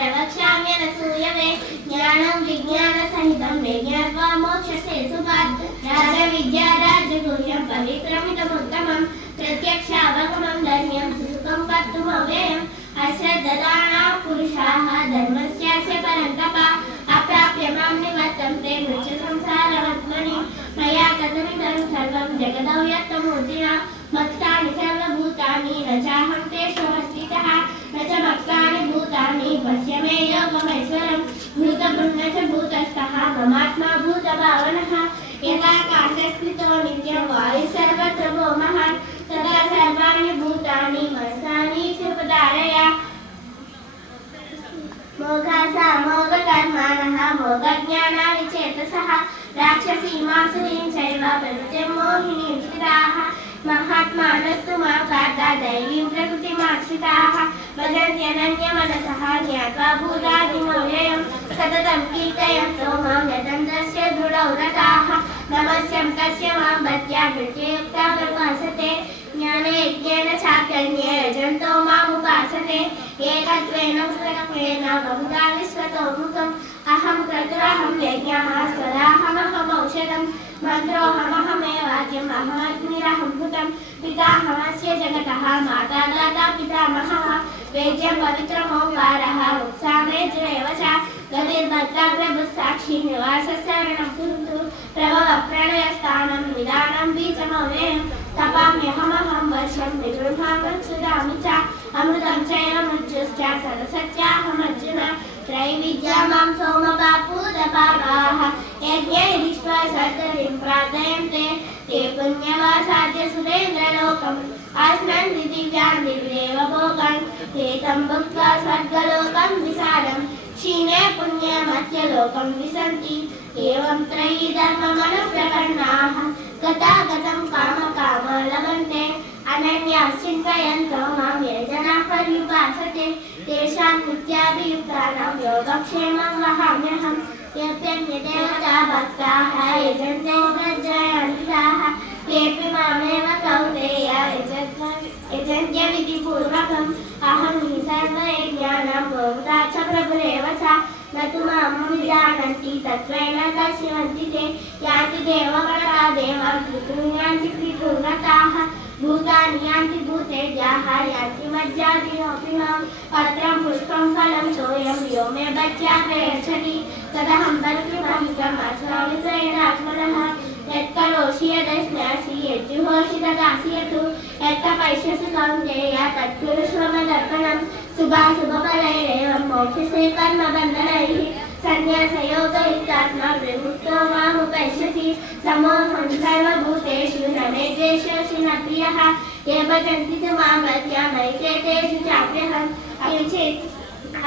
प्रवक्ष्याम्यनसूयवे ज्ञानं विज्ञानसहितं विज्ञात्वा मोक्षसे सुखात् राजविद्या राजगुह्यं परिक्रमितमुत्तमं प्रत्यक्षावगमं धर्म्यं सुसुखं कर्तुमव्ययम् अश्रद्धदानाः पुरुषाः धर्मस्यास्य परन्तपा अप्राप्य मां निवर्तन्ते मृत्युसंसारवर्त्मनि मया तदमिदं सर्वं जगदौ यत्तमूर्तिना मत्स्थानि सर्वभूतानि न चाहं तेषु स्थितः न च मत्स्थानि भूतानि पश्य मे योगमैश्वरं भूतपुण्य च भूतस्थः ममात्मा भूतभावनः यथाकाशे स्थितो नित्यं वायुः सर्वत्र भौमः तदा सर्वाणि भूतानि मत्स्थानि सुपदारय मोघासा मोघकर्माणः मोघज्ञानाविचेतसः राक्षसीमासुरीं चैव प्रकृतिं मोहिनीं स्थिताः महात्मानस्तु मां पार्था दैवीं प्रकृतिमाश्रिताः भजन्त्यनन्यमनसः ज्ञात्वा भूतादिमव्ययं सततं कीर्तयन्तो मां यतन्त्रस्य दृढौ रताः नमस्यं तस्य मां भक्त्या कृत्ययुक्ता प्रभासते ज्ञानयज्ञेन चाप्यन्ये यजन्तो मामुपासते एकत्वेन स्वरत्वेन बहुधा विश्वतोमुखम् अहं क्रतुरहं यज्ञः स्वराहमहमौषधं मन्त्रोऽहमहमेवाद्यम् अहमग्निरहं भूतं पिताहमस्य जगतः माता दाता पितामहः वेद्यं पवित्रमोङ्कारः रुक्सामेजुरेव च गतिर्भर्ता प्रभुस्साक्षी निवासशरणं कुरुतु प्रभवप्रणयस्थानं निदानं बीजमव्ययं तपाम्यहमहं वर्षं निगृहामृत्सुदामि च अमृतं चैव मृत्युश्च सरसत्याहमर्जुन त्रैविद्या मां सोमपापूतपापाः यज्ञैरिष्ट्वा सद्गतिं प्रार्थयन्ते ते पुण्यवासाद्य सुरेन्द्रलोकम् आस्नन्ति दिव्यान् दिव्यदेवभोगान् ते तं भुक्त्वा स्वर्गलोकं विशालं क्षीणे पुण्ये मध्यलोकं विशन्ति एवं त्रयी धर्ममनुप्रपन्नाः गतागतं कामकामा लभन्ते अनन्याः चिन्तयन्तो मां ये जनाः पर्युपासते तेषां नित्याभियुक्तानां योगक्षेमं वहाम्यहं यद्यन्यदेवता भक्ताः यजन्ते श्रद्धयान्विताः तेऽपि मामेव कौन्तेय यजन्त्यविधिपूर्वकम् अहं हि सर्वयज्ञानां बहुधा च प्रभुरेव च न तु मां विजानन्ति तत्त्वेन दर्शयन्ति ते यान्ति देवगणा देवां त्रिपुं यान्ति त्रिपुर्गताः भूतानि यान्ति भूतेज्याः यान्ति मज्जादिनोऽपि मां पत्रं पुष्पं फलं सोऽयं यो मे भक्त्या प्रयच्छति तदहं परिमाहितम् अस्मामि त्रयेणात्मनः यत्करोषि यदश्नासि यज्जुहोषि तदासि यतु यत्तपैष्यसि कौन्तेय तत्कुरुष्व मदर्पणं शुभाशुभफलैरेवं मोक्षसे कर्मबन्धनैः सन्न्यासयोगयुक्तात्मा विमुक्तो मामुपैष्यसि समोऽहं सर्वभूतेषु न मे द्वेषोऽसि न प्रियः ये भजन्ति तु मां भक्त्या मयि तेषु चाप्यहम्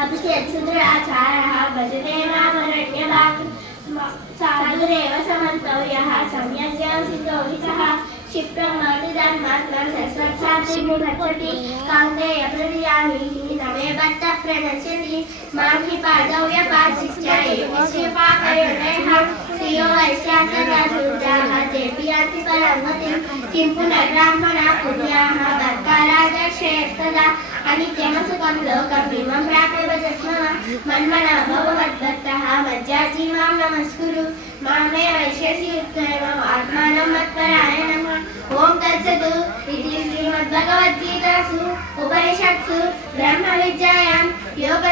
अभिचेत् सुदृढाचारः भजते मामरण्यभाक् साधुरेव समन्तव्यः सम्यक् व्यवसितो हितः क्षिप्रं मर्दिदन्मात्रं सस्वत्साधिगच्छति कौन्तेय प्रतिजानीहि न मे भक्तः प्रणश्यति मां हि पादौ व्यपाश्चित्य श्रीपाकयोनयः श्रियो वैश्यासनाशूद्राः तेऽपि यान्ति परां गतिं किं पुनर्ब्राह्मणाः पुण्याः भक्ताराजश्रेयस्तदा अनित्यमसुखं लोकमिमं प्राप्य भजस्व मन्मना भगवद्भक्तः मज्जाजीवां नमस्कुरु मामे वैश्यसि उत्तमम् आत्मानं मत्परायणः ॐ तत्सत् इति श्रीमद्भगवद्गीतासु उपनिषत्सु ब्रह्मविद्यायां योग